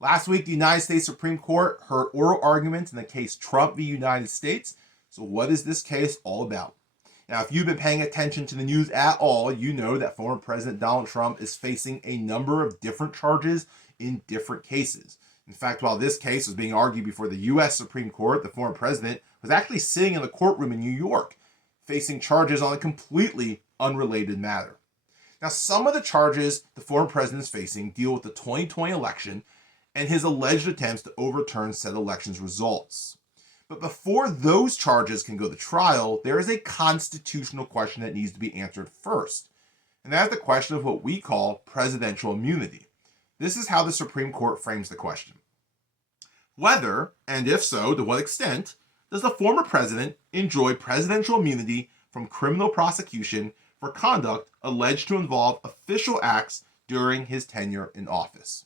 Last week, the United States Supreme Court heard oral arguments in the case Trump v. United States. So what is this case all about? Now, if you've been paying attention to the news at all, you know that former President Donald Trump is facing a number of different charges in different cases. In fact, while this case was being argued before the U.S. Supreme Court, the former president was actually sitting in the courtroom in New York, facing charges on a completely unrelated matter. Now, some of the charges the former president is facing deal with the 2020 election and his alleged attempts to overturn said election's results. But before those charges can go to trial, there is a constitutional question that needs to be answered first. And that is the question of what we call presidential immunity. This is how the Supreme Court frames the question. Whether, and if so, to what extent, does the former president enjoy presidential immunity from criminal prosecution for conduct alleged to involve official acts during his tenure in office?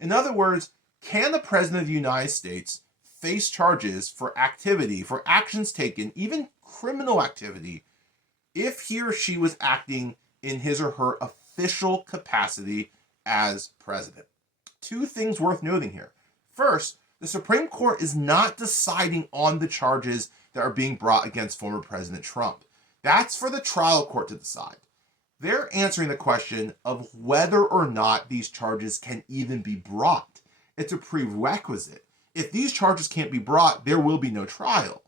In other words, can the President of the United States face charges for actions taken, even criminal activity, if he or she was acting in his or her official capacity as president? Two things worth noting here. First, the Supreme Court is not deciding on the charges that are being brought against former President Trump. That's for the trial court to decide. They're answering the question of whether or not these charges can even be brought. It's a prerequisite. If these charges can't be brought, there will be no trial.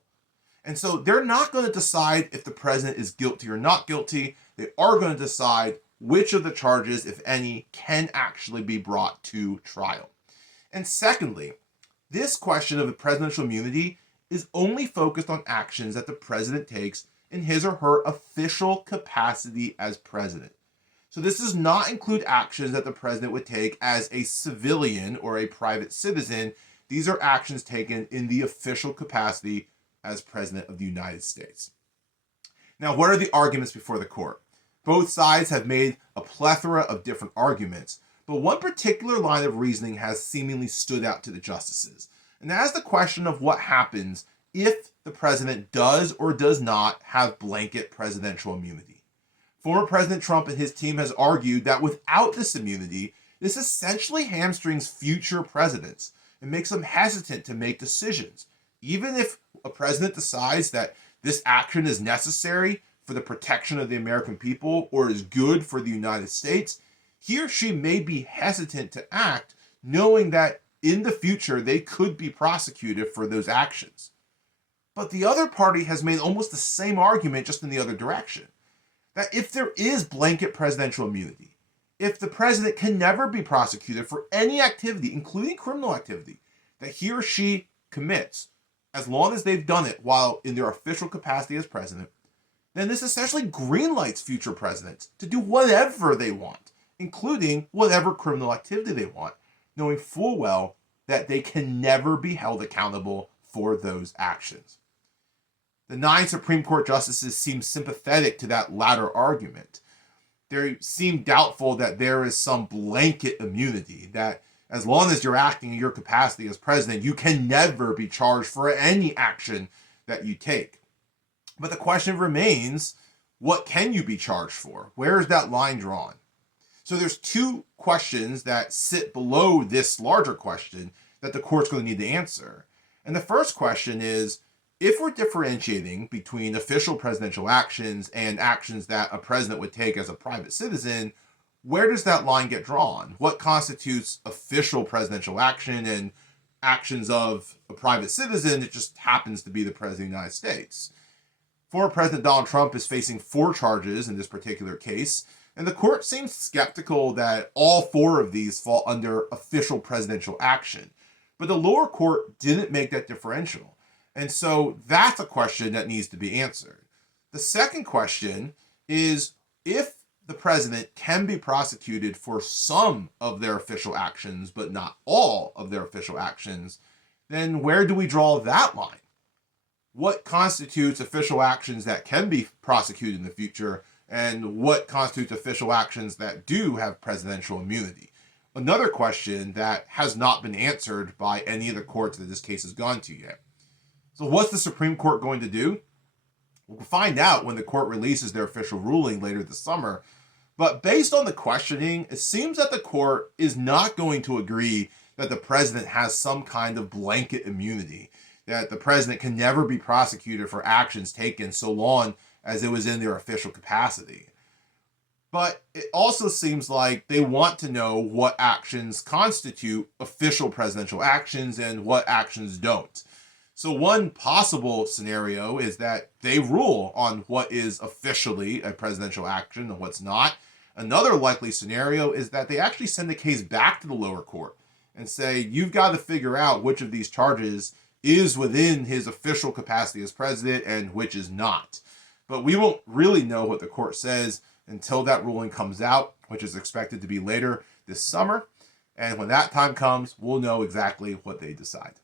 And so they're not going to decide if the president is guilty or not guilty. They are going to decide which of the charges, if any, can actually be brought to trial. And secondly, this question of presidential immunity is only focused on actions that the president takes in his or her official capacity as president. So this does not include actions that the president would take as a civilian or a private citizen. These are actions taken in the official capacity as president of the United States. Now, what are the arguments before the court? Both sides have made a plethora of different arguments, but one particular line of reasoning has seemingly stood out to the justices, and that is the question of what happens if the president does or does not have blanket presidential immunity. Former President Trump and his team has argued that without this immunity, this essentially hamstrings future presidents and makes them hesitant to make decisions. Even if a president decides that this action is necessary for the protection of the American people or is good for the United States, he or she may be hesitant to act, knowing that in the future they could be prosecuted for those actions. But the other party has made almost the same argument, just in the other direction. That if there is blanket presidential immunity, if the president can never be prosecuted for any activity, including criminal activity, that he or she commits, as long as they've done it while in their official capacity as president, then this essentially greenlights future presidents to do whatever they want, including whatever criminal activity they want, knowing full well that they can never be held accountable for those actions. The 9 Supreme Court justices seem sympathetic to that latter argument. They seem doubtful that there is some blanket immunity, that as long as you're acting in your capacity as president, you can never be charged for any action that you take. But the question remains, what can you be charged for? Where is that line drawn? So there's two questions that sit below this larger question that the court's going to need to answer. And the first question is, if we're differentiating between official presidential actions and actions that a president would take as a private citizen, where does that line get drawn? What constitutes official presidential action and actions of a private citizen that just happens to be the president of the United States? Former President Donald Trump is facing 4 charges in this particular case, and the court seems skeptical that all 4 of these fall under official presidential action. But the lower court didn't make that differential. And so that's a question that needs to be answered. The second question is, if the president can be prosecuted for some of their official actions, but not all of their official actions, then where do we draw that line? What constitutes official actions that can be prosecuted in the future, and what constitutes official actions that do have presidential immunity? Another question that has not been answered by any of the courts that this case has gone to yet. So what's the Supreme Court going to do? We'll find out when the court releases their official ruling later this summer. But based on the questioning, it seems that the court is not going to agree that the president has some kind of blanket immunity, that the president can never be prosecuted for actions taken so long as it was in their official capacity. But it also seems like they want to know what actions constitute official presidential actions and what actions don't. So one possible scenario is that they rule on what is officially a presidential action and what's not. Another likely scenario is that they actually send the case back to the lower court and say, you've got to figure out which of these charges is within his official capacity as president and which is not. But we won't really know what the court says until that ruling comes out, which is expected to be later this summer. And when that time comes, we'll know exactly what they decide.